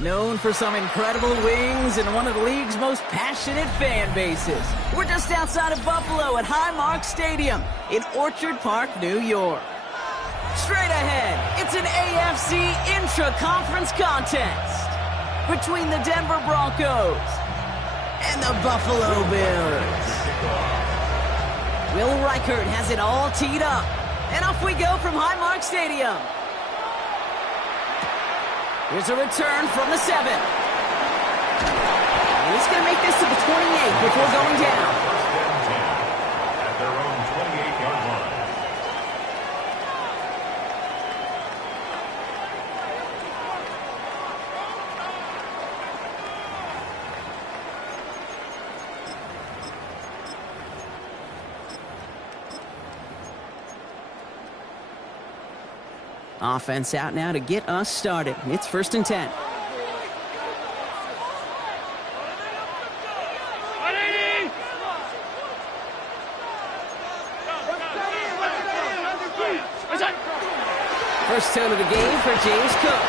Known for some incredible wings and one of the league's most passionate fan bases. We're just outside of Buffalo at Highmark Stadium in Orchard Park, New York. Straight ahead, it's an AFC intra-conference contest between the Denver Broncos and the Buffalo Bills. Will Reichert has it all teed up, and off we go from Highmark Stadium. Here's a return from the 7. And he's going to make this to the 28 before going down. At their own 28-yard line. Offense out now to get us started. It's 1st and 10. First tone of the game for James Cook.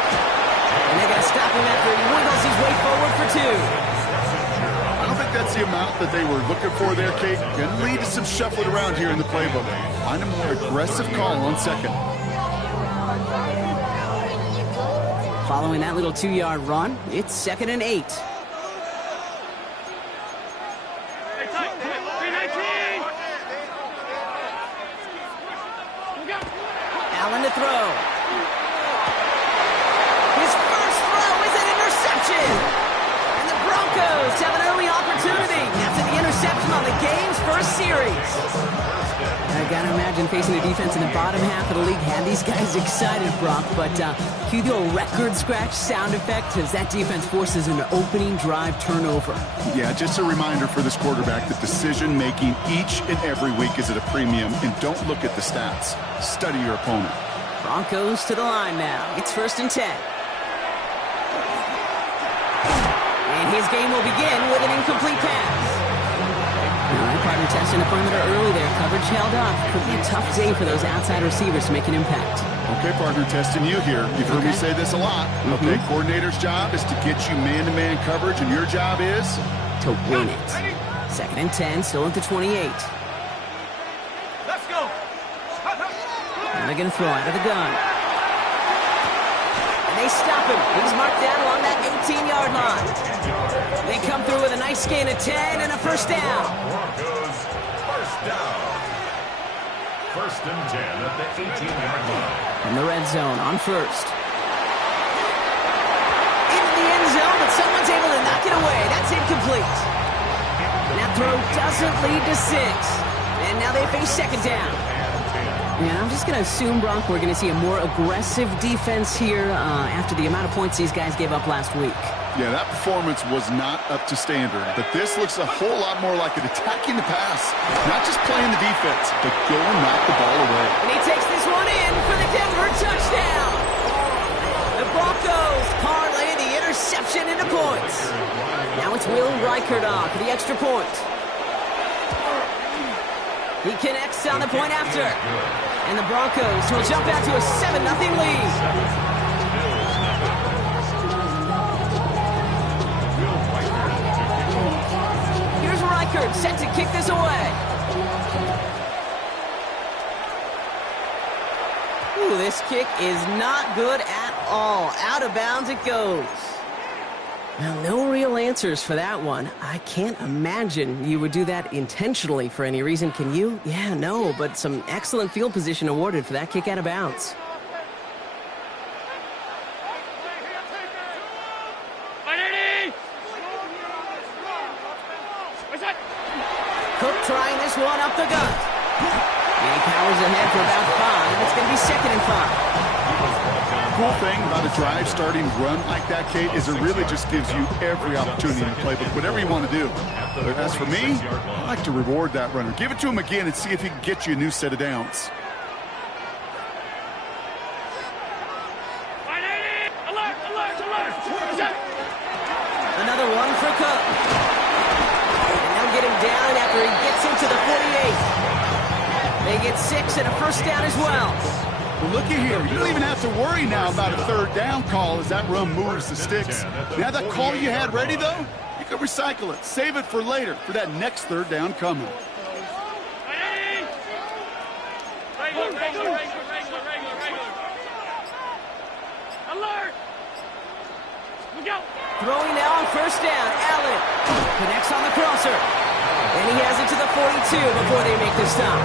And they got to stop him after he wiggles his way forward for 2. I don't think that's the amount that they were looking for there, Kate. Going to lead to some shuffling around here in the playbook. Find a more aggressive call on 2nd. Following that little 2-yard run, it's 2nd and 8. Allen to throw. His first throw is an interception. And the Broncos have an early opportunity after the interception on the game's first series. I gotta imagine facing a defense in the bottom half of the league had these guys excited, Brock, but cue the old record scratch sound effect as that defense forces an opening drive turnover. Yeah, just a reminder for this quarterback that decision-making each and every week is at a premium, and don't look at the stats. Study your opponent. Broncos to the line now. It's 1st and 10. And his game will begin with an incomplete pass. All right, partner testing the perimeter early there. Coverage held up. Could be a tough day for those outside receivers to make an impact. Okay, partner, testing you here. You've heard me say this a lot. Okay, coordinator's job is to get you man-to-man coverage, and your job is? To win it. 2nd and 10, still at the 28. Let's go. And they're going to throw out of the gun. And they stop him. He's marked down along that 18-yard line. They come through with a nice gain of 10 and a first down. Broncos, first down. 1st and 10 at the 18-yard line. In the red zone on 1st. Into the end zone, but someone's able to knock it away. That's incomplete. And that throw doesn't lead to 6. And now they face 2nd down. And I'm just going to assume, Brock, we're going to see a more aggressive defense here after the amount of points these guys gave up last week. Yeah, that performance was not up to standard, but this looks a whole lot more like it attacking the pass. Not just playing the defense, but go and knock the ball away. And he takes this one in for the Denver touchdown. The Broncos parlay the interception into points. Now it's Will Reichert on for the extra point. He connects on the point after. And the Broncos will jump out to a 7-0 lead. Reichert set to kick this away. Ooh, this kick is not good at all. Out of bounds it goes. Well, no real answers for that one. I can't imagine you would do that intentionally for any reason. Can you? Yeah, no, but some excellent field position awarded for that kick out of bounds. Cook trying this one up the gut. And he powers ahead for about 5. It's going to be 2nd and 5. Cool thing about a drive starting run like that, Kate, is it really just gives you every opportunity in the playbook, whatever you want to do. But as for me, I like to reward that runner. Give it to him again and see if he can get you a new set of downs. Another one for Cook. Get him down after he gets into the 48. They get 6 and a first down as well. Well, looky here. You don't even have to worry now about a third down call as that run moves the sticks. Now that call you had ready, though, you can recycle it. Save it for later, for that next third down coming. Regular. Alert! We go! Throwing now on first down. Allen connects on the crosser. And he has it to the 42 before they make the stop.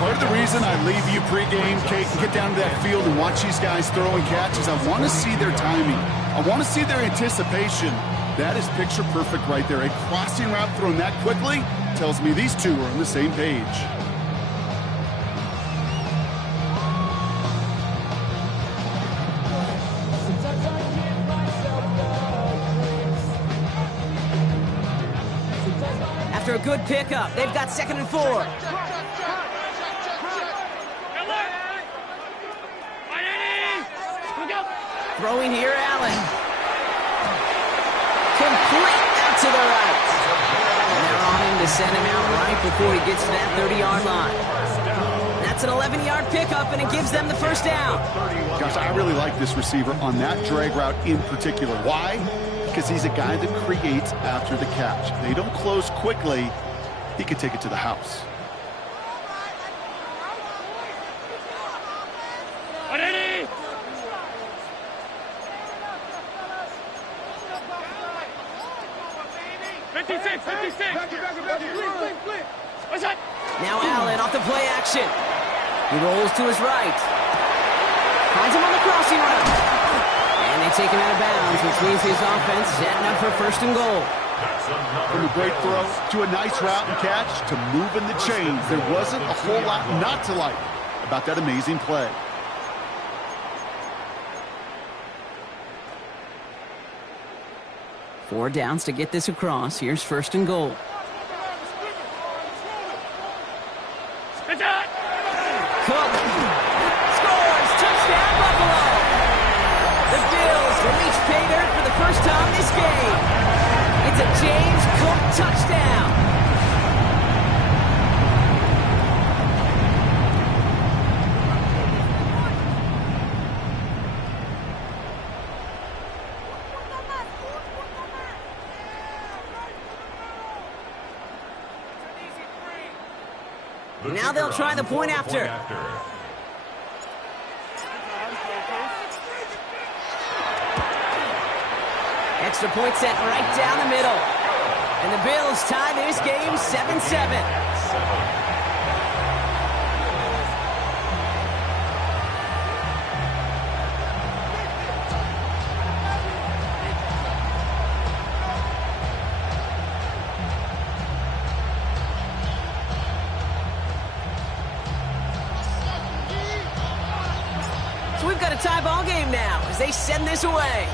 Part of the reason I leave you pregame, Kate, and get down to that field and watch these guys throwing catches, I want to see their timing. I want to see their anticipation. That is picture perfect right there. A crossing route thrown that quickly tells me these two are on the same page. After a good pickup, they've got 2nd and 4. Throwing here, Allen. Complete out to the right. And they're on him to send him out right before he gets to that 30-yard line. That's an 11-yard pickup, and it gives them the first down. Gosh, I really like this receiver on that drag route in particular. Why? Because he's a guy that creates after the catch. If they don't close quickly, he could take it to the house. Ready? What's that? Now Allen off the play action. He rolls to his right. Finds him on the crossing route. And they take him out of bounds, which means his offense setting up for 1st and goal. From a great throw to a nice route and catch to moving the chains, there wasn't a whole lot not to like about that amazing play. Four downs to get this across. Here's 1st and goal. Cook scores! Touchdown, Buffalo! The Bills reach pay dirt for the first time this game. It's a James Cook touchdown. Now they'll try the point after. Extra point set right down the middle. And the Bills tie this game 7-7. So we've got a tie ball game now as they send this away.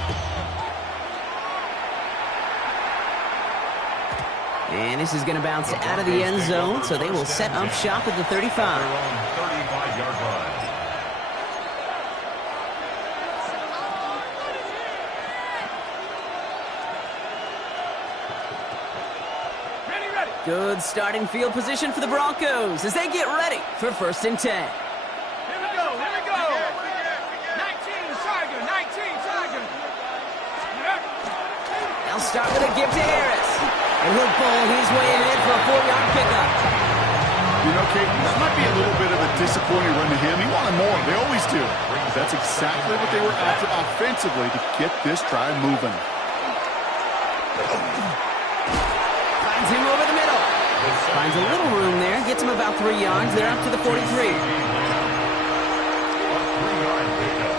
And this is going to bounce out of the end zone, so they will set up shop at the 35. 35-yard line. Good starting field position for the Broncos as they get ready for 1st and 10. Here we go. 19, Tiger. They'll start with a give to Harris. And he'll bowl his way in for a 4-yard pickup. You know, Kate, that might be a little bit of a disappointing run to him. He wanted more. They always do. But that's exactly what they were after offensively to get this drive moving. Finds him over the middle. Finds a little room there. Gets him about 3 yards. They're up to the 43. 3-yard pickup.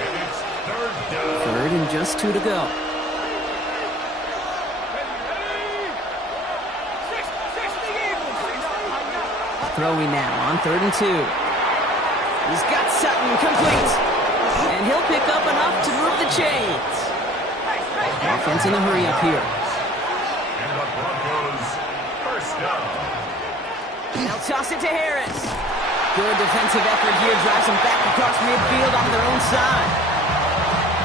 And it's 3rd down. 3rd and just 2 to go. Throwing now on 3rd and 2. He's got Sutton complete. And he'll pick up enough to move the chains. Offense in a hurry up here. And the Broncos, 1st down. They'll toss it to Harris. Good defensive effort here. Drives him back across midfield on their own side.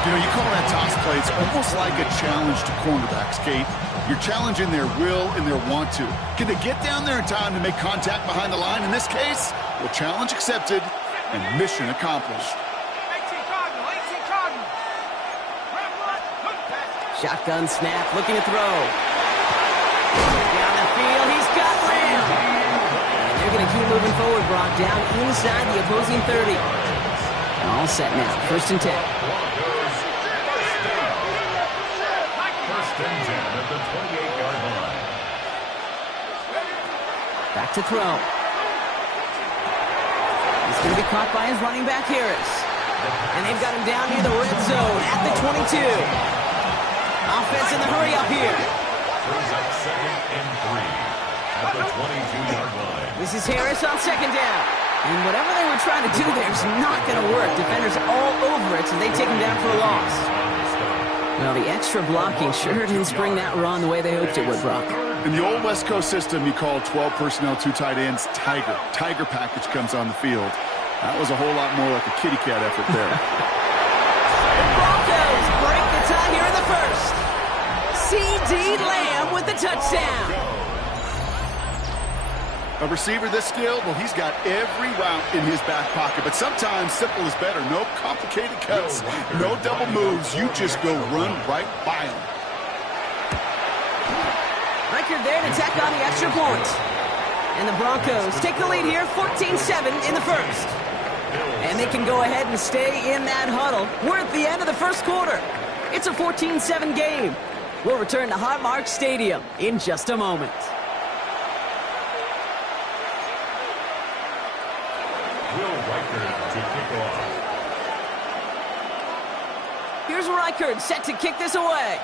You know, you call that toss play, it's almost like a challenge to cornerbacks, Kate. You're challenging their will and their want to. Can they get down there in time to make contact behind the line? In this case, well, challenge accepted. And mission accomplished. 18 Cardinal, 18 Cardinal. Shotgun snap, looking to throw. Down the field, he's got Lamb. And they're going to keep moving forward, Brock, down inside the opposing 30. All set now, 1st and 10. First and 10 at the 28-yard line. Back to throw. He's going to be caught by his running back, Harris. And they've got him down near the red zone at the 22. Offense in the hurry up here. Brings up 2nd and 3 at the 22-yard line. This is Harris on 2nd down. And whatever they were trying to do there is not going to work. Defenders all over it, so they take him down for a loss. Well, the extra blocking sure didn't spring that run the way they hoped it would, Brock. In the old West Coast system, you call 12 personnel, 2 tight ends, Tiger. Tiger package comes on the field. That was a whole lot more like a kitty cat effort there. The Broncos break the tie here in the 1st. C.D. Lamb with the touchdown. A receiver this skilled, well, he's got every route in his back pocket. But sometimes simple is better. No complicated cuts, no double moves. You just go run right by him. Record there to tack on the extra point. And the Broncos take the lead here, 14-7 in the 1st. And they can go ahead and stay in that huddle. We're at the end of the 1st quarter. It's a 14-7 game. We'll return to Highmark Stadium in just a moment. To kick off. Here's Reichard set to kick this away.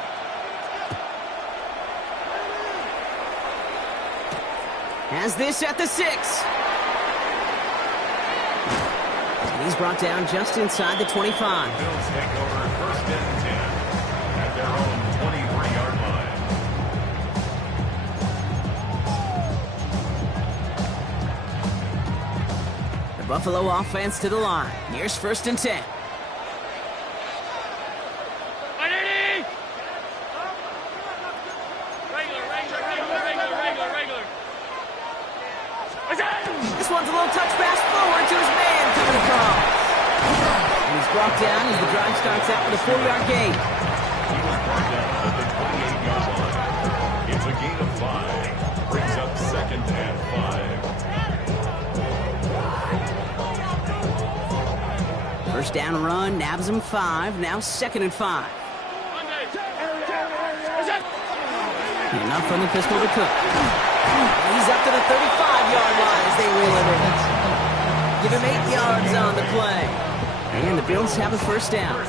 Has this at the 6. And he's brought down just inside the 25. Bills take over 1st and 10 at their own 23-yard line. The Buffalo offense to the line. Here's 1st and 10. This one's a little touch pass forward to his man coming across. And he's brought down as the drive starts out with a 4-yard gain. He was brought down at the 28-yard line. It's a gain of 5. Brings up 2nd and 5. First down run, nabs him 5. Now 2nd and 5. Enough from the pistol to Cook. He's up to the 35-yard line as they reel it in. Give him 8 yards on the play. And the Bills have a 1st down.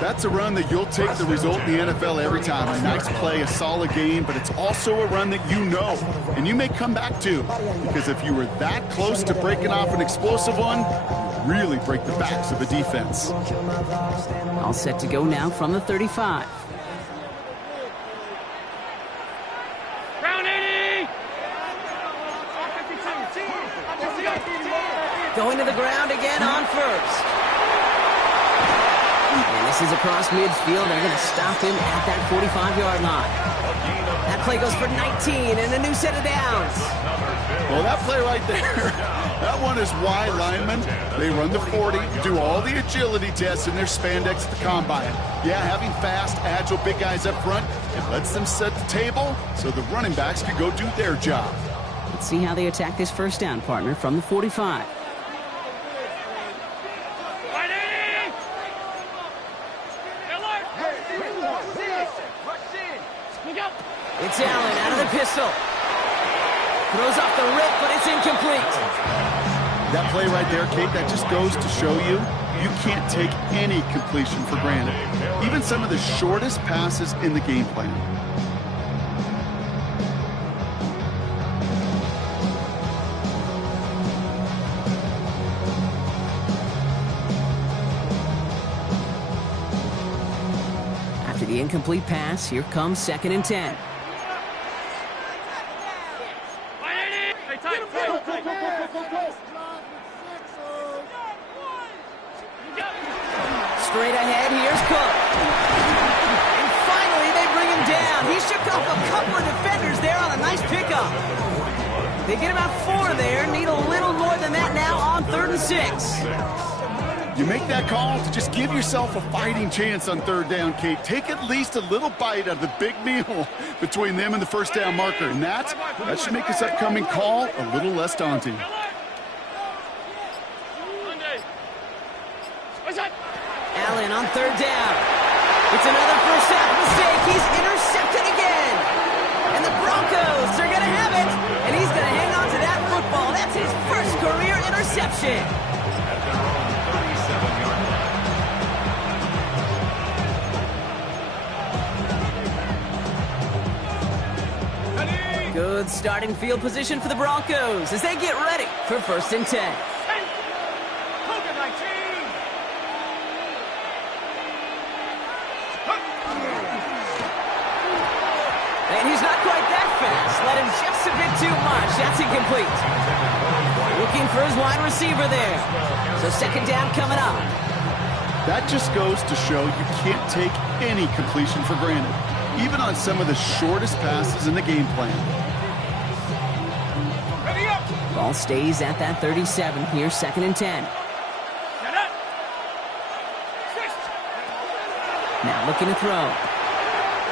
That's a run that you'll take the result in the NFL every time. A nice play, a solid game, but it's also a run that you know and you may come back to. Because if you were that close to breaking off an explosive one, you really break the backs of the defense. All set to go now from the 35. Going to the ground again on 1st. And this is across midfield. They're going to stop him at that 45-yard line. That play goes for 19 and a new set of downs. Well, that play right there, that one is why linemen, they run the 40, do all the agility tests in their spandex at the combine. Yeah, having fast, agile, big guys up front, it lets them set the table so the running backs can go do their job. Let's see how they attack this 1st down, partner, from the 45. It's Allen out of the pistol. Throws off the rip, but it's incomplete. That play right there, Kate, that just goes to show you, you can't take any completion for granted. Even some of the shortest passes in the game plan. After the incomplete pass, here comes 2nd and 10. Straight ahead, here's Cook. And finally, they bring him down. He shook off a couple of defenders there on a nice pickup. They get about 4 there, need a little more than that now on 3rd and 6. You make that call to just give yourself a fighting chance on 3rd down, Kate. Take at least a little bite out of the big meal between them and the 1st down marker. And that should make this upcoming call a little less daunting. Allen on 3rd down. It's another first half mistake. He's intercepted again. And the Broncos are going to have it. And he's going to hang on to that football. That's his first career interception. At their own 37-yard line. Good starting field position for the Broncos as they get ready for 1st and 10. And he's not quite that fast. Let him just a bit too much. That's incomplete. Looking for his wide receiver there. So 2nd down coming up. That just goes to show you can't take any completion for granted, even on some of the shortest passes in the game plan. Ball stays at that 37 here, 2nd and 10. Now looking to throw.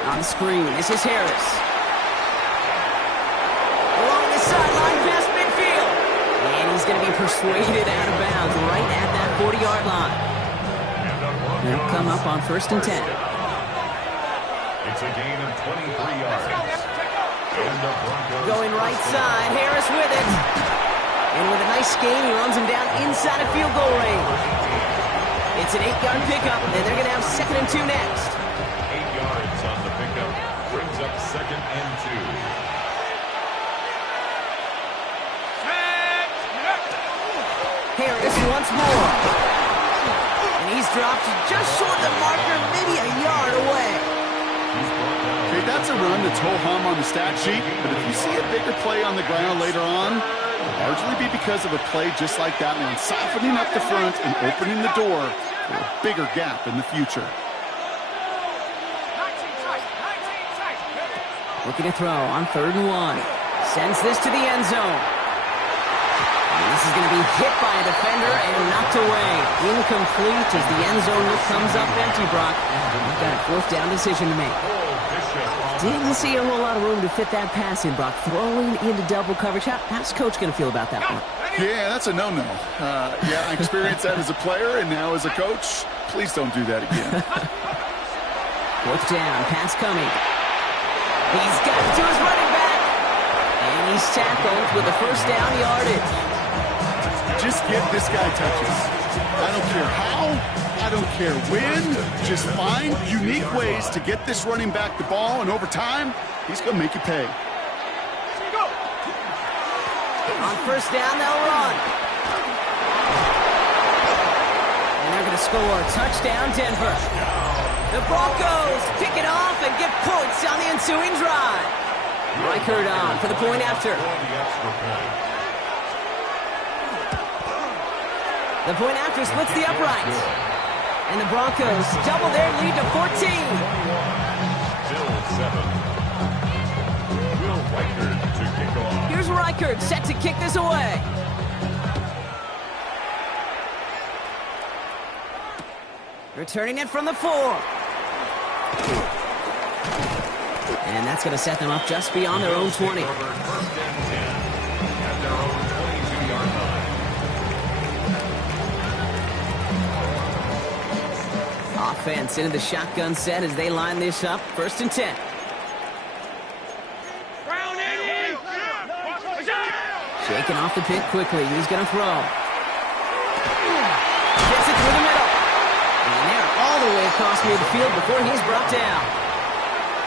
On the screen, this is Harris. Along the sideline, past midfield. And he's going to be persuaded out of bounds right at that 40-yard line. They'll come up on 1st and 10. It's a gain of 23 yards. And the Broncos Going right side, Harris with it. And with a nice game, he runs him down inside of field goal range. It's an 8-yard pickup, and they're going to have 2nd and 2 next. 8 yards on the pickup. Brings up 2nd and 2. Harris once more. And he's dropped just short of the marker, maybe a yard away. Okay, that's a run that's ho-hum on the stat sheet, but if you see a bigger play on the ground later on, it'll largely be because of a play just like that one, softening up the front and opening the door for a bigger gap in the future. Looking to throw on 3rd and 1. Sends this to the end zone. And this is going to be hit by a defender and knocked away. Incomplete as the end zone look comes up empty, Brock. We've got a 4th down decision to make. Didn't see a whole lot of room to fit that pass in, Brock. Throwing into double coverage. How's Coach going to feel about that one? Yeah, that's a no-no. Yeah, I experienced that as a player and now as a coach. Please don't do that again. 4th down, pass coming. He's got it to his running back. And he's tackled with the 1st down yardage. Just give this guy touches. I don't care how, I don't care when. Just find unique ways to get this running back the ball, and over time, he's going to make you pay. On 1st down, they'll run. And they're going to score. Touchdown, Denver. The Broncos pick it off and get points on the ensuing drive. Reichert on for the point after. The point after splits the uprights. And the Broncos double their lead to 14. Still 7. Will Reichert to kick off. Here's Reichert set to kick this away. Returning it from the 4. And that's going to set them up just beyond their own 20. Offense into the shotgun set as they line this up. 1st and 10. Shaking off the pit quickly. He's going to throw. Gets it through the middle. And they're all the way across midfield before he's brought down.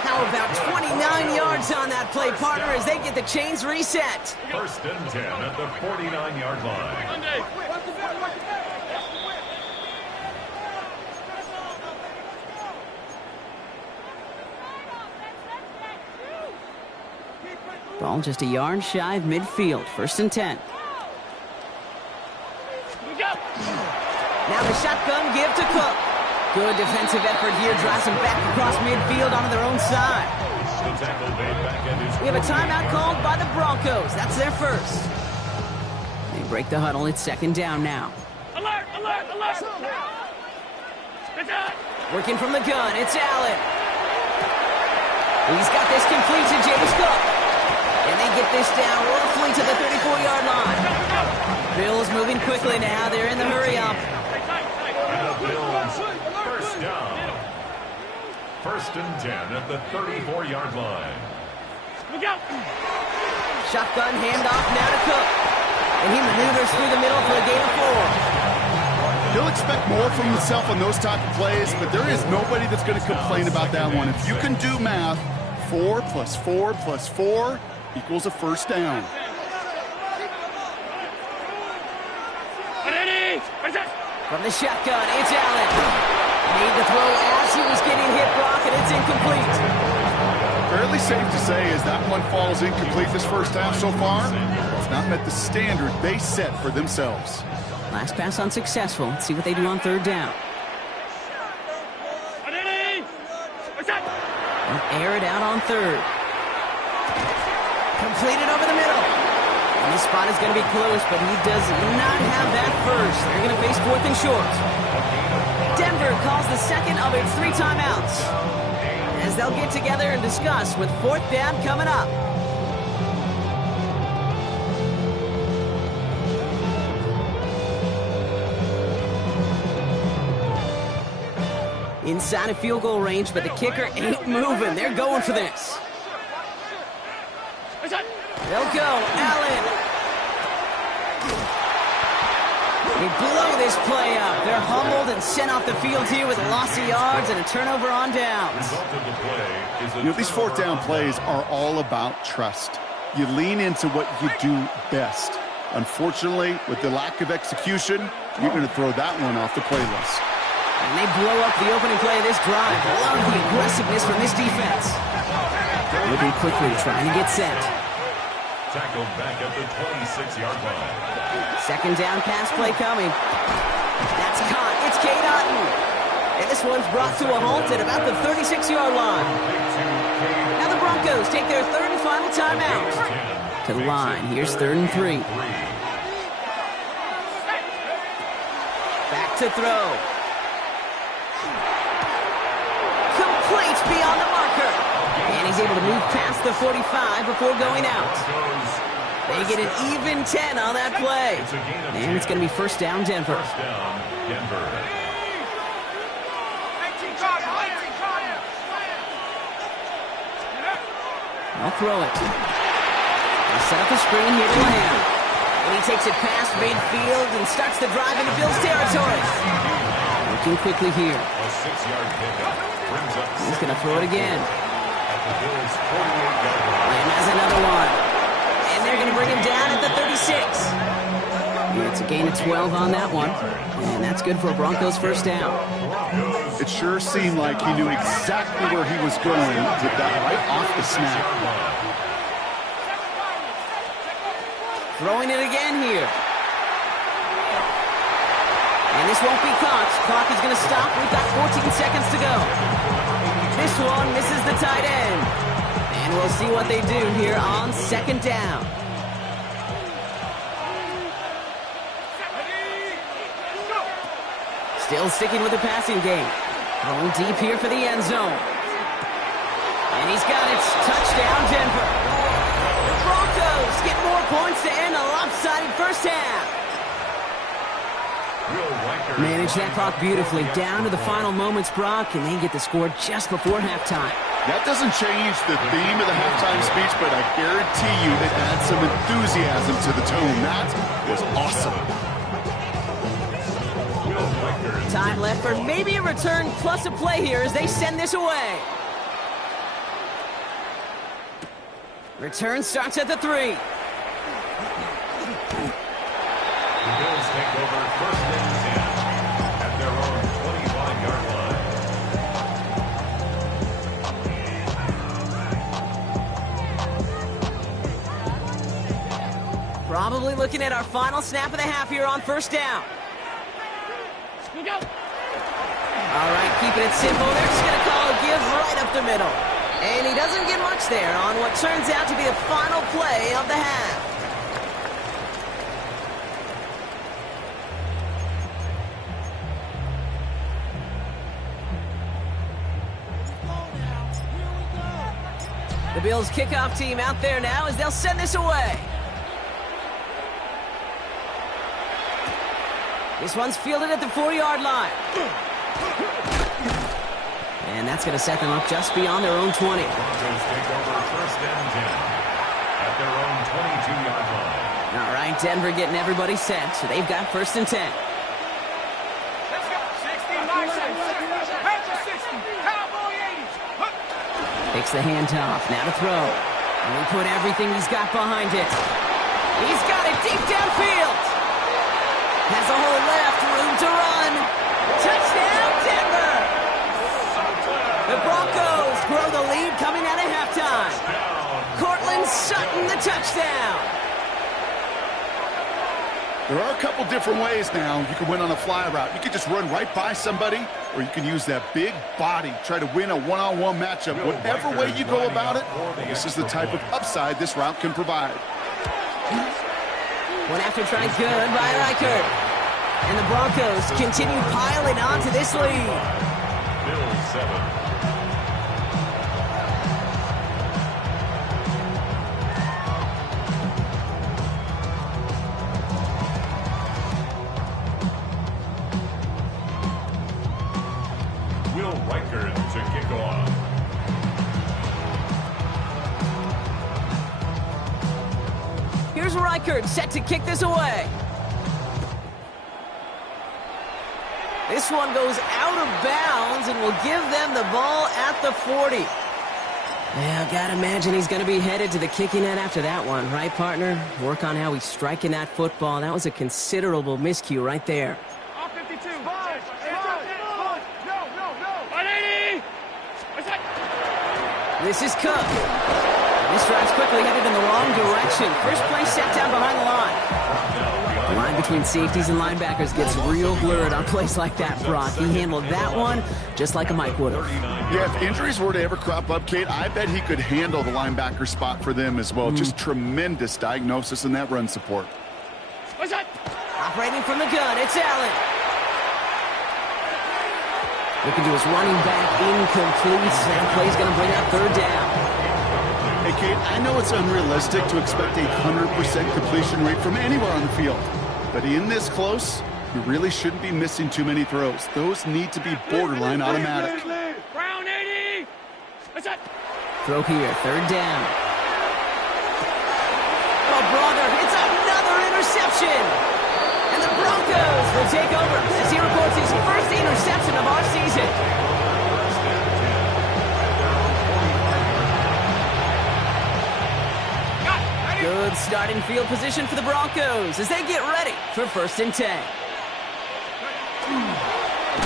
How about 29 yards on that play, partner, as they get the chains reset? 1st and 10 at the 49-yard line. Ball just a yard shy of midfield. 1st and 10. Now the shotgun give to Cook. Good defensive effort here. Drives them back across midfield onto their own side. We have a timeout called by the Broncos. That's their first. They break the huddle. It's second down now. Alert! Alert! Alert! Working from the gun, it's Allen. He's got this complete to James Cook. And they get this down roughly to the 34-yard line. Bills moving quickly now. They're in the hurry-up. And the Bills, first down. First and 10 at the 34-yard line. Look out! Shotgun handoff now to Cook. And he maneuvers through the middle for a gain of 4. He'll expect more from himself on those type of plays, but there is nobody that's going to complain about that one. If you can do math, 4 plus 4 plus 4 equals a first down. From the shotgun, it's Allen. Made the throw as he was getting hit, Brock, and it's incomplete. Fairly safe to say as that one falls incomplete this first half so far, it's not met the standard they set for themselves. Last pass unsuccessful. Let's see what they do on third down. They'll air it out on third. Completed over the middle. And this spot is going to be close, but he does not have that first. They're going to face fourth and short. Denver calls the second of its 3 timeouts, as they'll get together and discuss with fourth down coming up. Inside of field goal range, but the kicker ain't moving. They're going for this. They'll go. Allen. They blow this play up. They're humbled and sent off the field here with a loss of yards and a turnover on downs. You know, these fourth down plays are all about trust. You lean into what you do best. Unfortunately, with the lack of execution, you're going to throw that one off the playlist. And they blow up the opening play of this drive. Love the aggressiveness from this defense. Moving quickly, trying to get set. Tackled back at the 26-yard line. Second down pass play coming. That's caught. It's Cade Otton. And this one's brought to a halt at about the 36-yard line. Now the Broncos take their third and final timeout. To the line. Here's 3rd and 3. Back to throw. Complete beyond the marker. And he's able to move past the 45 before going out. They get an even 10 on that play. And it's going to be first down, Denver. First down, Denver. I'll throw it. They set up a screen here to Lamb. And he takes it past midfield and starts the drive into Bills territory. Looking quickly here. A 6-yard pickup brings up. He's going to throw it again. At the Bills' 48-yard line. Lamb has another one. And they're going to bring him down at the 36. It's a gain of 12 on that one. And that's good for a Broncos first down. It sure seemed like he knew exactly where he was going. Did that right off the snap. Throwing it again here. And this won't be caught. Clock is going to stop. We've got 14 seconds to go. This one misses the tight end. And we'll see what they do here on second down. Still sticking with the passing game. Throwing deep here for the end zone. And he's got it. Touchdown, Denver. The Broncos get more points to end a lopsided first half. Manage that clock beautifully. Down to the final moments, Brock, and they get the score just before halftime. That doesn't change the theme of the halftime speech, but I guarantee you it adds some enthusiasm to the tone. That was awesome. Time left for maybe a return plus a play here as they send this away. Return starts at the 3. The Bills take over first and 10 at their own 25-yard line. Probably looking at our final snap of the half here on first down. All right, keeping it simple. They're just going to call a give right up the middle. And he doesn't get much there on what turns out to be the final play of the half. The Bills' kickoff team out there now as they'll send this away. This one's fielded at the 4-yard line. And that's going to set them up just beyond their own 20. Broncos take over first and 10 at their own 22-yard line. All right, Denver getting everybody set, so they've got first and 10. Let's go. 60, 60. Cowboy 80s. Takes the handoff, now to throw. And he put everything he's got behind it. He's got it deep downfield. Has a hole left, room to run. Touchdown, Denver! The Broncos grow the lead coming out of halftime. Cortland Sutton, the touchdown. There are a couple different ways now. You can win on a fly route. You can just run right by somebody, or you can use that big body, try to win a one-on-one matchup. Whatever way you go about it, this is the type of upside this route can provide. Went after try good by Reichert. And the Broncos continue piling on to this lead. Bills 7. To kick off. Here's Reichert set to kick this away. This one goes out of bounds and will give them the ball at the 40. Yeah, gotta imagine he's gonna be headed to the kicking net after that one, right, partner? Work on how he's striking that football. That was a considerable miscue right there. All 52. This is Cook. This drive's quickly headed in the wrong direction. First play set down behind the line. The line between safeties and linebackers gets real blurred on plays like that, Brock. He handled that one just like a Mike would have. Yeah, if injuries were to ever crop up, Kate, I bet he could handle the linebacker spot for them as well. Just tremendous diagnosis in that run support. What's that? Operating from the gun, it's Allen. Looking to his running back, incomplete. That play's going to bring up third down. Hey, Kate, I know it's unrealistic to expect a 100% completion rate from anywhere on the field. But in this close, you really shouldn't be missing too many throws. Those need to be borderline automatic. Brown 80. What's that? Throw here, third down. Oh, brother, it's another interception. And the Broncos will take over as he records his first interception of our season. Good starting field position for the Broncos as they get ready for first and 10.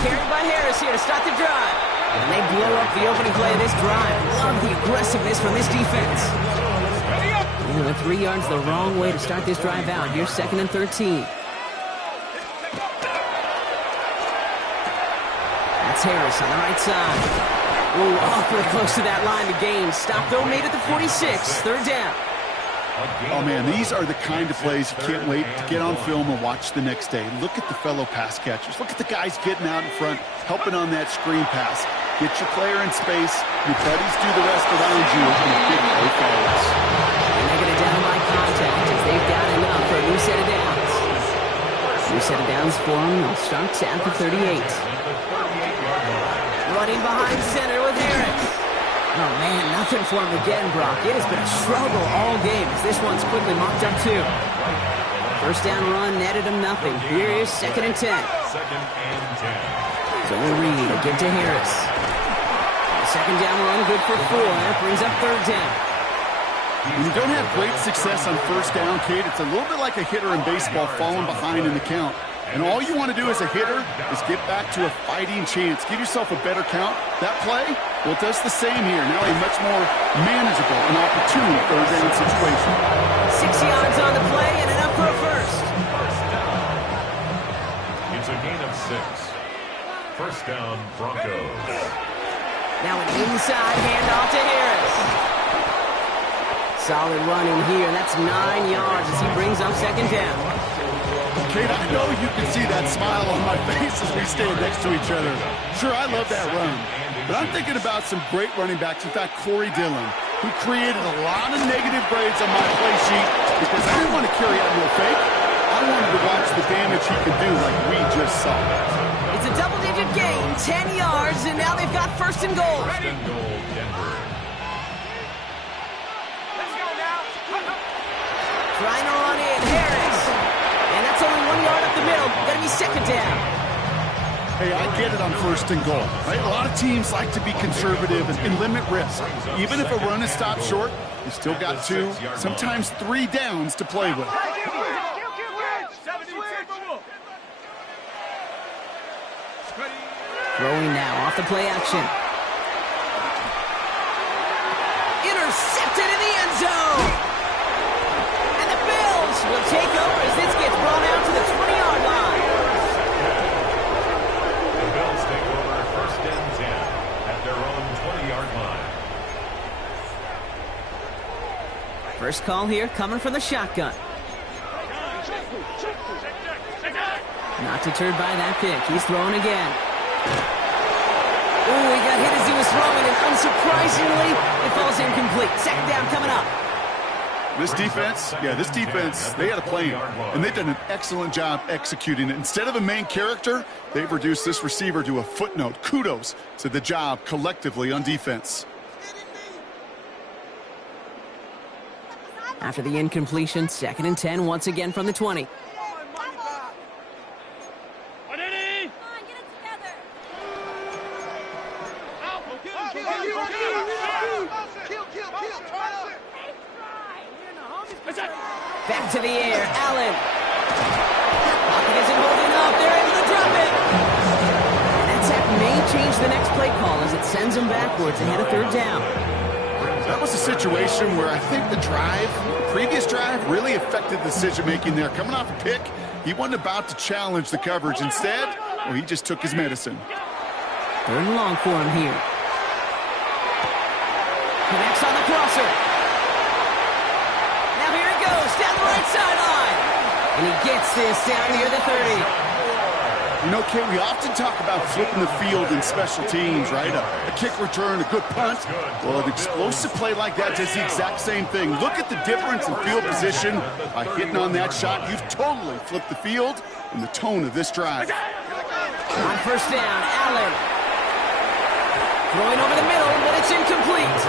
Carried by Harris here to start the drive. And they blow up the opening play of this drive. Love the aggressiveness from this defense. They went 3 yards the wrong way to start this drive out. Here's second and 13. That's Harris on the right side. Ooh, awfully close to that line to gain. Stop though made at the 46. Third down. Oh, man, these are the kind of plays you can't wait to get on film and watch the next day. Look at the fellow pass catchers. Look at the guys getting out in front, helping on that screen pass. Get your player in space. Your buddies do the rest around you, and a big play follows. And they're going to down by contact as they've got enough for a new set of downs. New set of downs for them. They'll start at the 38. Running behind center with Harris. Oh, man, nothing for him again, Brock. It has been a struggle all game as this one's quickly mopped up, too. First down run netted him nothing. Here is second and 10. Second and 10. So we'll read. Give to Harris. Second down run, good for 4. That brings up third down. When you don't have great success on first down, Kate, it's a little bit like a hitter in baseball falling behind in the count. And all you want to do as a hitter is get back to a fighting chance. Give yourself a better count. That play, well, it does the same here. Now a much more manageable and opportune third down situation. 6 yards on the play and enough for a first. It's a gain of 6. First down, Broncos. Now an inside handoff to Harris. Solid running here, and that's 9 yards as he brings up second down. Kate, I know you can see that smile on my face as we stand next to each other. Sure, I love that run. But I'm thinking about some great running backs. In fact, Corey Dillon. He created a lot of negative grades on my play sheet because I didn't want to carry out no fake. I wanted to watch the damage he could do like we just saw. It's a double-digit gain, 10 yards, and now they've got first and goal. First and goal, Denver. Let's go now. Trying to run in, Harris. And that's only 1 yard up the middle. Gonna be second down. Hey, I get it on first and goal, right? A lot of teams like to be conservative and limit risk. Even if a run is stopped short, you still got 2, sometimes 3 downs to play with. Throwing now off the play action. Intercepted in the end zone. And the Bills will take over as this gets brought out to the 20-yard line. The Bills take over first and 10 at their own 20-yard line. First call here coming from the shotgun. Not deterred by that pick. He's throwing again. Ooh, he got hit as he was throwing, and unsurprisingly, it falls incomplete. Second down coming up. This defense, they had a plan, and they've done an excellent job executing it. Instead of a main character, they've reduced this receiver to a footnote. Kudos to the job collectively on defense. After the incompletion, second and 10 once again from the 20. Back to the air, Allen. Pocket isn't holding up. They're able to drop it. And that sack may change the next play call as it sends them backwards ahead of third down. That was a situation where I think the previous drive, really affected the decision-making there. Coming off a pick, he wasn't about to challenge the coverage. Instead, well, he just took his medicine. Third and long for him here. Connects on the crosser. Now here he goes, down the right sideline. And he gets this down near the 30. You know, Kate, we often talk about flipping the field in special teams, right? A kick return, a good punt. Well, an explosive play like that does the exact same thing. Look at the difference in field position. By hitting on that shot, you've totally flipped the field and the tone of this drive. On first down, Allen. Throwing over the middle, but it's incomplete.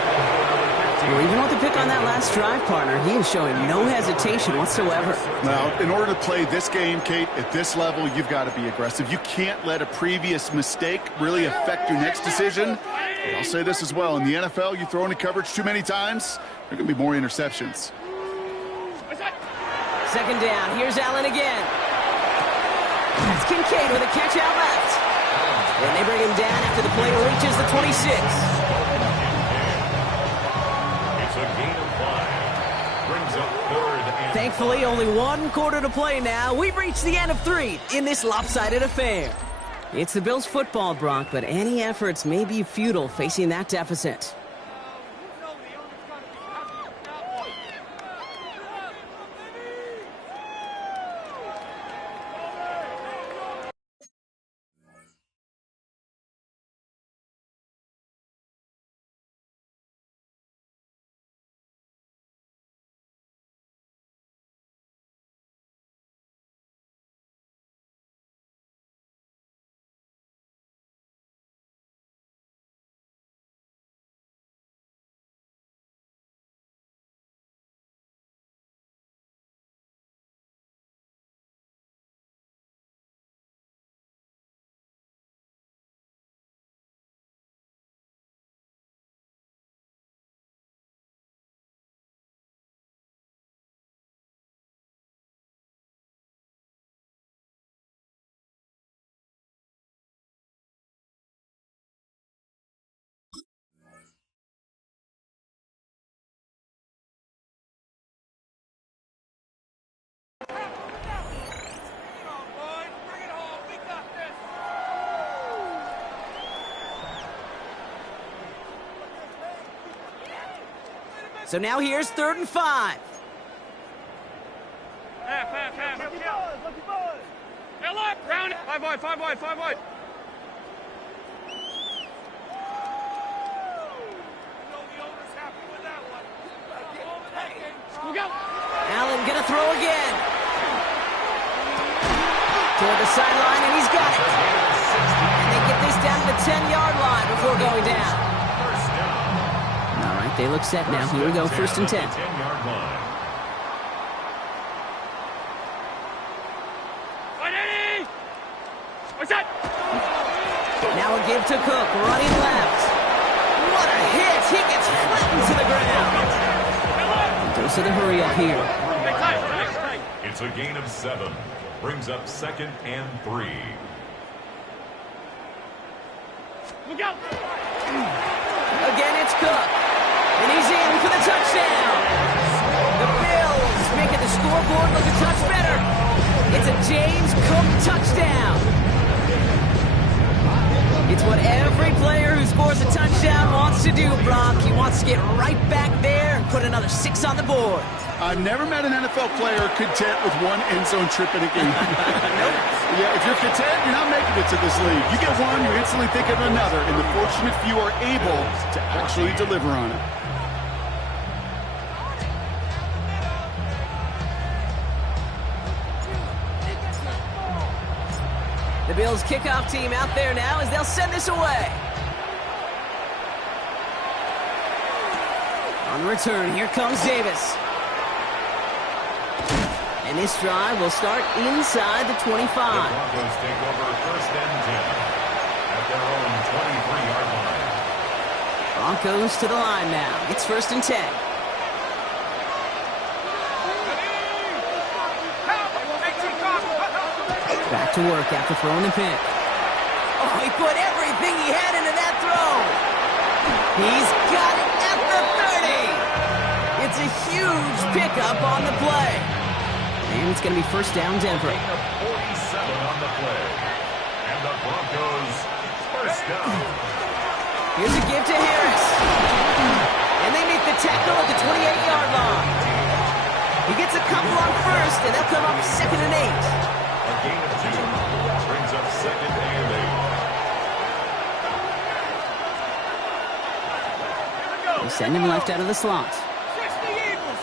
Well, even with the pick on that last drive, partner, he is showing no hesitation whatsoever. Now, in order to play this game, Kate, at this level, you've got to be aggressive. You can't let a previous mistake really affect your next decision. But I'll say this as well. In the NFL, you throw into coverage too many times, there are going to be more interceptions. Second down. Here's Allen again. That's Kincaid with a catch out left. And they bring him down after the play reaches the 26. Thankfully, only 1 quarter to play now. We've reached the end of 3 in this lopsided affair. It's the Bills football, Bronc, but any efforts may be futile facing that deficit. So now here's 3rd and 5. Hey, look! Round it! 5 wide, 5 wide, 5 wide. The owner's happy with that to throw again. Toward the sideline, and he's got it. And they get this down to the 10-yard line before going down. All right, they look set now. Here we go, 1st and 10. 10-yard line. Now a give to Cook, running left. What a hit! He gets flattened to the ground. And goes to the hurry up here. It's a gain of 7. Brings up 2nd and 3. Look out! Again, it's Cook. And he's in for the touchdown. The Bills making the scoreboard look a touch better. It's a James Cook touchdown. It's what every player who scores a touchdown wants to do, Brock. He wants to get right back there and put another 6 on the board. I've never met an NFL player content with one end zone trip in a game. Nope. Yeah, if you're content, you're not making it to this league. You get one, you're instantly thinking of another, and the fortunate few are able to actually deliver on it. The Bills kickoff team out there now as they'll send this away. On the return, here comes Davis. And this drive will start inside the 25. The Broncos take over 1st and 10 at their own 23-yard line. Broncos to the line now. It's 1st and 10. Back to work after throwing the pick. Oh, he put everything he had into that throw. He's got it at the 30. It's a huge pickup on the play. And it's going to be 1st down, Denver. A gain of 47 on the play. And the Broncos 1st down. Here's a give to Harris. And they make the tackle at the 28-yard line. He gets a couple on 1st, and they'll come up 2nd and 8. A gain of 2 brings up 2nd and 8. They send him left out of the slot. 60 Eagles!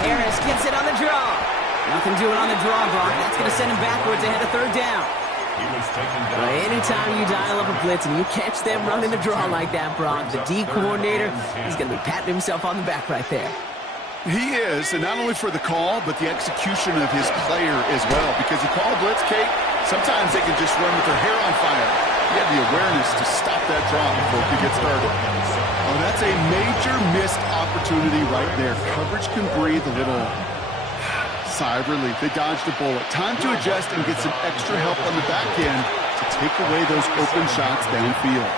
Harris gets it on the draw. Nothing doing on the draw, Brock. That's going to send him backwards ahead of 3rd down. He was taken down. Well, anytime you dial up a blitz and you catch them running the draw like that, Brock, the D coordinator, he's going to be patting himself on the back right there. He is, and not only for the call, but the execution of his player as well. Because you call a blitz, Kate, sometimes they can just run with their hair on fire. He had the awareness to stop that draw before it could get started. Oh, that's a major missed opportunity right there. Coverage can breathe a little sigh of relief. They dodged a bullet. Time to adjust and get some extra help on the back end to take away those open shots downfield.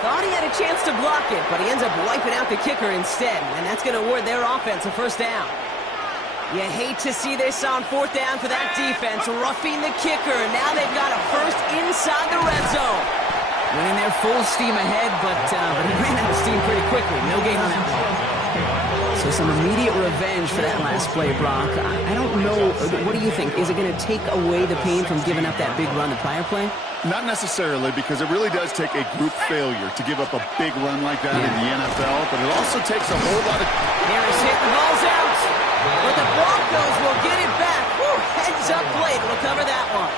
Thought he had a chance to block it, but he ends up wiping out the kicker instead, and that's going to award their offense a 1st down. You hate to see this on 4th down for that defense, roughing the kicker. Now they've got a 1st inside the red zone. Went in there full steam ahead, but he ran out of steam pretty quickly. No gain on that one. So some immediate revenge for that last play, Brock. I don't know. What do you think? Is it going to take away the pain from giving up that big run the prior play? Not necessarily, because it really does take a group failure to give up a big run like that in the NFL, but it also takes a whole lot of... Harris hit, the ball's out, but the Broncos will get it back. Woo, heads up play to recover that one.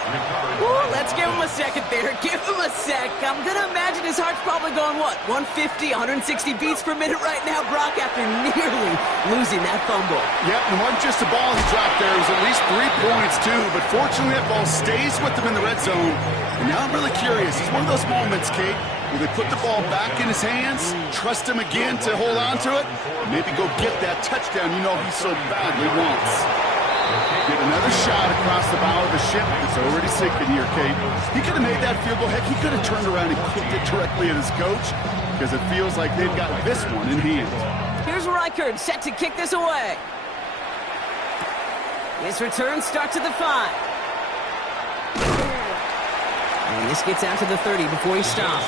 Woo, let's give him a second there. Give him a sec. I'm going to imagine his heart's probably going, what, 150, 160 beats per minute right now, Brock, after nearly losing that fumble. Yep, and it wasn't just a ball he dropped there. It was at least 3 points, too, but fortunately that ball stays with him in the red zone. And now I'm really curious. It's one of those moments, Kate, where they put the ball back in his hands, trust him again to hold on to it, and maybe go get that touchdown you know he so badly wants. Get another shot across the bow of the ship. It's already sinking here, Kate. He could have made that field goal. Heck, he could have turned around and kicked it directly at his coach, because it feels like they've got this one in hand. Here's Reichard set to kick this away. His return starts at the 5. And this gets out to the 30 before he stops.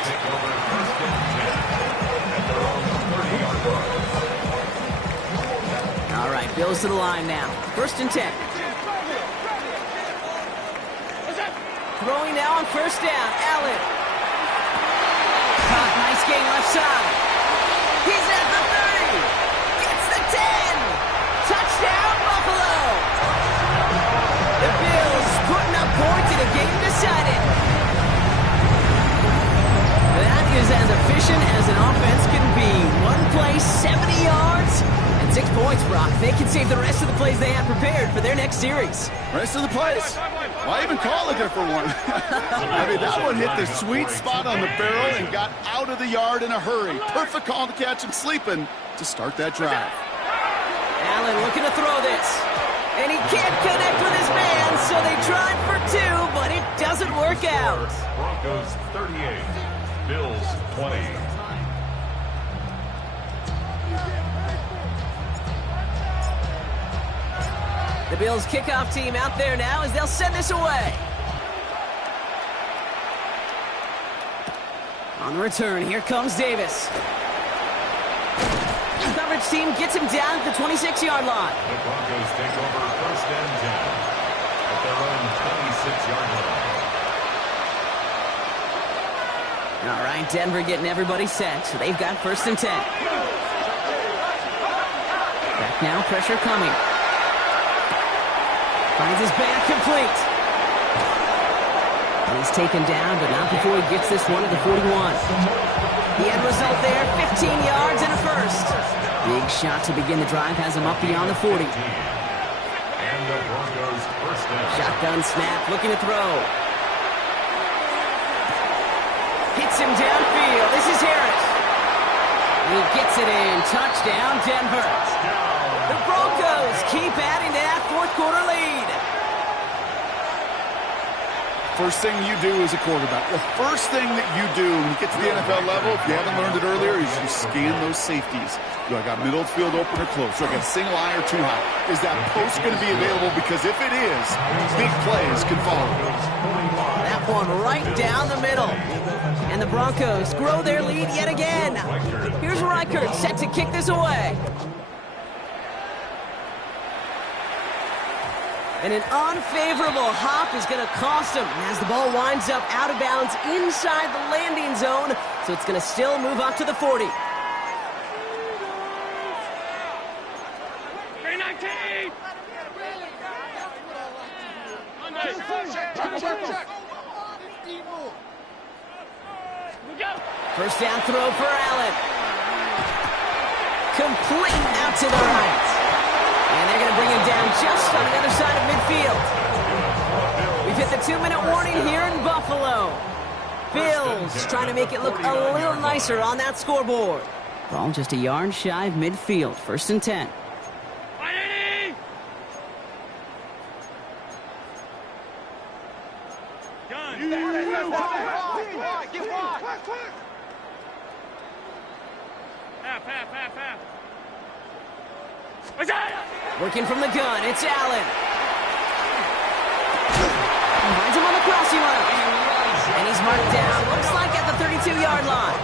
All right, Bills to the line now. 1st and 10. Throwing now on 1st down. Allen. Caught nice gain left side. He's at the 30. Gets the 10. Touchdown, Buffalo. The Bills putting up points in a game decided. That is as efficient as an offense can be. One play, 70 yards, and 6 points, Brock. They can save the rest of the plays they have prepared for their next series. Rest of the plays? Why even call a different one? I mean, that one hit the sweet spot on the barrel and got out of the yard in a hurry. Perfect call to catch him sleeping to start that drive. Allen looking to throw this. And he can't connect with his man, so they tried for 2, but it doesn't work out. Broncos 38, Bills 20. The Bills kickoff team out there now as they'll send this away. On the return, here comes Davis. The coverage team gets him down at the 26-yard line. The Broncos take over 1st and 10 at their own 26-yard line. All right, Denver getting everybody set, so they've got 1st and 10. Back now, pressure coming. Finds his back complete. And he's taken down, but not before he gets this one at the 41. The end result there, 15 yards and a first. Big shot to begin the drive has him up beyond the 40. And the Broncos 1st down. Shotgun snap, looking to throw. Hits him downfield. This is Harris. He gets it in. Touchdown, Denver. The Broncos keep adding to that 4th quarter lead. First thing you do as a quarterback, the first thing that you do when you get to the NFL level, if you haven't learned it earlier, is you scan those safeties. Do I got middle of the field open or close? Do I got a single eye or 2 high? Is that post going to be available? Because if it is, big plays can follow. That one right down the middle. And the Broncos grow their lead yet again. Here's Reichert set to kick this away. And an unfavorable hop is going to cost him as the ball winds up out of bounds inside the landing zone. So it's going to still move up to the 40. 319! First down throw for Allen. Complete out to the right. And they're going to bring him down just on the other side of midfield. We've hit the 2-minute warning here in Buffalo. Bills trying to make it look a little nicer on that scoreboard. Ball just a yard shy of midfield. 1st and 10. Working from the gun, it's Allen. Finds him on the crossing route. And he's marked down, looks like at the 32-yard line.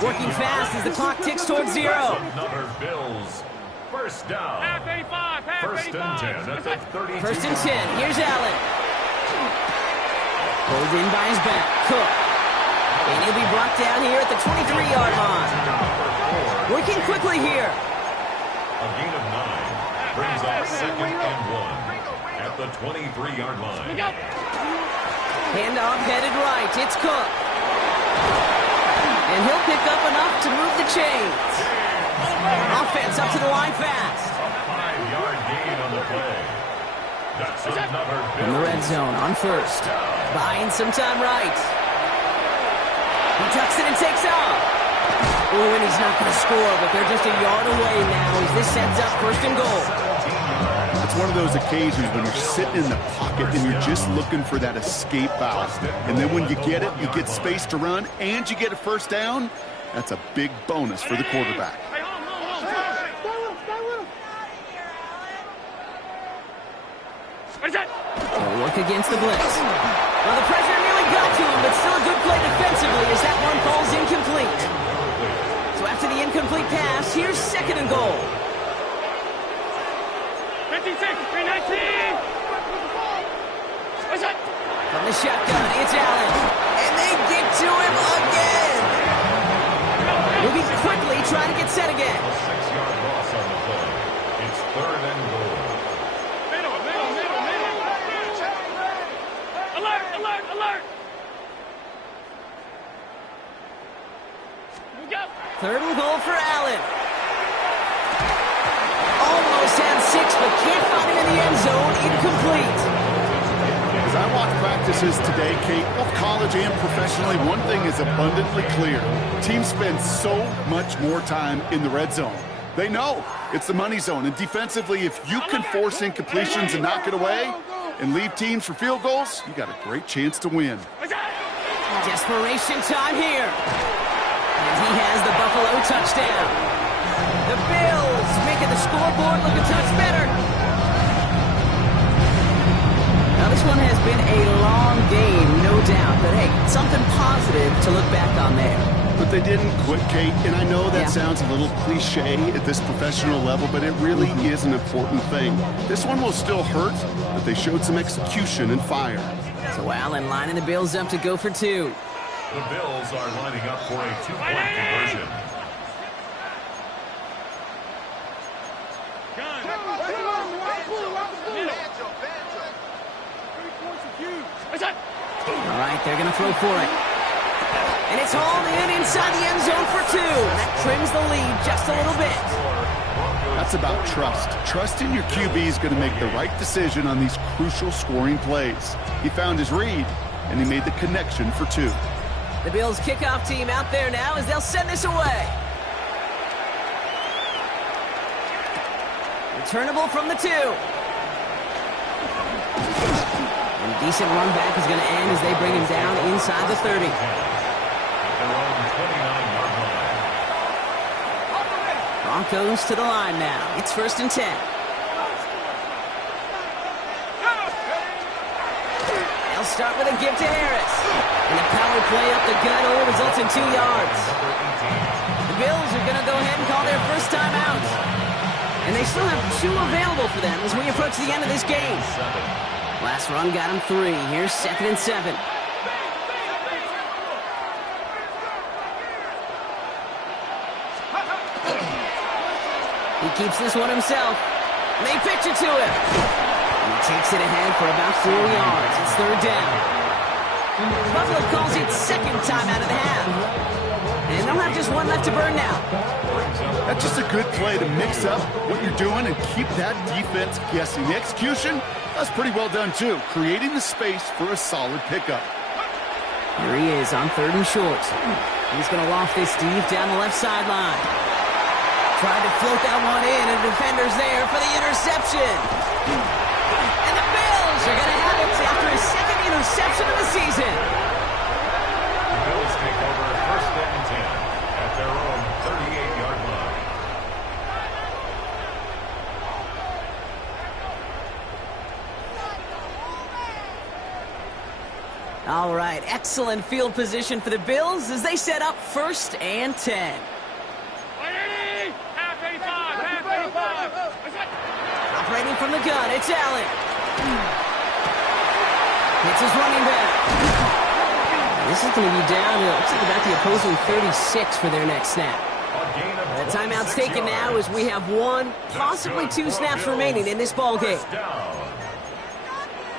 Working fast as the clock ticks towards 0. Another Bills. First down. Half 85, half 1st and 10 at the 32. 1st and 10, here's Allen. Pulled in by his back, Cook. And he'll be brought down here at the 23-yard line. Working quickly here. A gain of 9 brings up 2nd and 1 at the 23-yard line. Handoff headed right, it's Cook. And he'll pick up enough to move the chains. Offense up to the line fast. A 5-yard gain on the play. That's another Bills. In the red zone on 1st. Buying some time right. He tucks it and takes off. Oh, and he's not going to score, but they're just a yard away now as this sets up 1st and goal. It's one of those occasions when you're sitting in the pocket and you're just looking for that escape valve. And then when you get it, you get space to run, and you get a 1st down. That's a big bonus for the quarterback. They'll work against the blitz. Well, the pressure nearly got to him, but still a good play defensively as that one falls incomplete. So after the incomplete pass, here's 2nd and goal. 56, 319! From the shotgun, it's Allen. And they get to him again. Moving quickly, trying to get set again. A 6-yard loss on the play. It's 3rd and goal. Middle. Alert. We go. 3rd and goal for Allen. Almost had 6, but can't find him in the end zone. Incomplete. As I watch practices today, Kate, both college and professionally, one thing is abundantly clear. Teams spend so much more time in the red zone. They know it's the money zone. And defensively, if you can force incompletions and knock it away and leave teams for field goals, you got a great chance to win. Desperation time here. And he has the Buffalo touchdown. The Bills making the scoreboard look a touch better. Now, this one has been a long game, no doubt. But, hey, something positive to look back on there. But they didn't quit, Kate, and I know that sounds a little cliche at this professional level, but it really is an important thing. This one will still hurt, but they showed some execution and fire. So Allen lining the Bills up to go for 2. The Bills are lining up for a 2-point conversion. All right, they're going to throw for it. And it's hauled in inside the end zone for 2. That trims the lead just a little bit. That's about trust. Trusting your QB is going to make the right decision on these crucial scoring plays. He found his read, and he made the connection for 2. The Bills kickoff team out there now as they'll send this away. Returnable from the 2. And a decent run back is going to end as they bring him down inside the 30. Their own 29-yard line. Broncos to the line now. It's 1st and 10. They'll start with a give to Harris. And a power play up the gut only results in 2 yards. The Bills are going to go ahead and call their first time out. And they still have 2 available for them as we approach the end of this game. Last run got him 3. Here's 2nd and 7. He keeps this one himself. They pitch it to him. And he takes it ahead for about 4 yards. It's 3rd down. Buffalo calls it 2nd time out of the half. And they'll have just 1 left to burn now. That's just a good play to mix up what you're doing and keep that defense guessing. The execution, that's pretty well done too, creating the space for a solid pickup. Here he is on 3rd and short. He's going to loft this deep down the left sideline. Tried to float that one in, and the defender's there for the interception. And the Bills are going to have it after his 2nd interception of the season. The Bills take over 1st and 10 at their own 38-yard line. All right, excellent field position for the Bills as they set up 1st and 10. Operating from the gun, it's Allen. It's his running back. This is going to be down to, looks like about the opposing 36 for their next snap. The timeout's taken now as we have 1, possibly 2 snaps remaining in this ball game.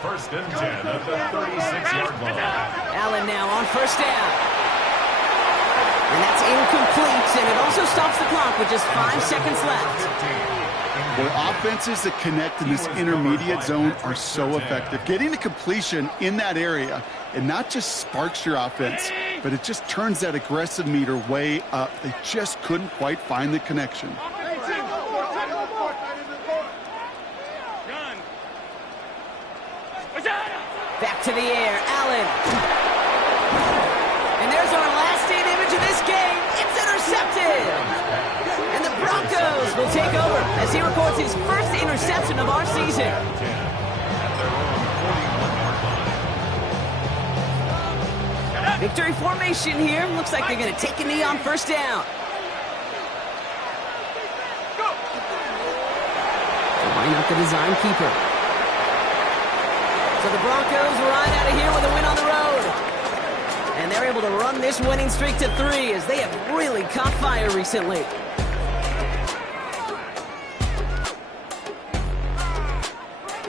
1st and 10 at the 36-yard line. Allen now on 1st down. And that's incomplete, and it also stops the clock with just 5 seconds left. Boy, offenses that connect in this intermediate zone are so effective. Getting the completion in that area, it not just sparks your offense, but it just turns that aggressive meter way up. They just couldn't quite find the connection. Back to the air, Allen. And there's our last-seen image of this game. It's intercepted. And the Broncos will take over as he records his 1st interception of our season. Victory formation here. Looks like they're going to take a knee on 1st down. Line up the design keeper. So the Broncos ride out of here with a win on the road. And and they're able to run this winning streak to 3 as they have really caught fire recently.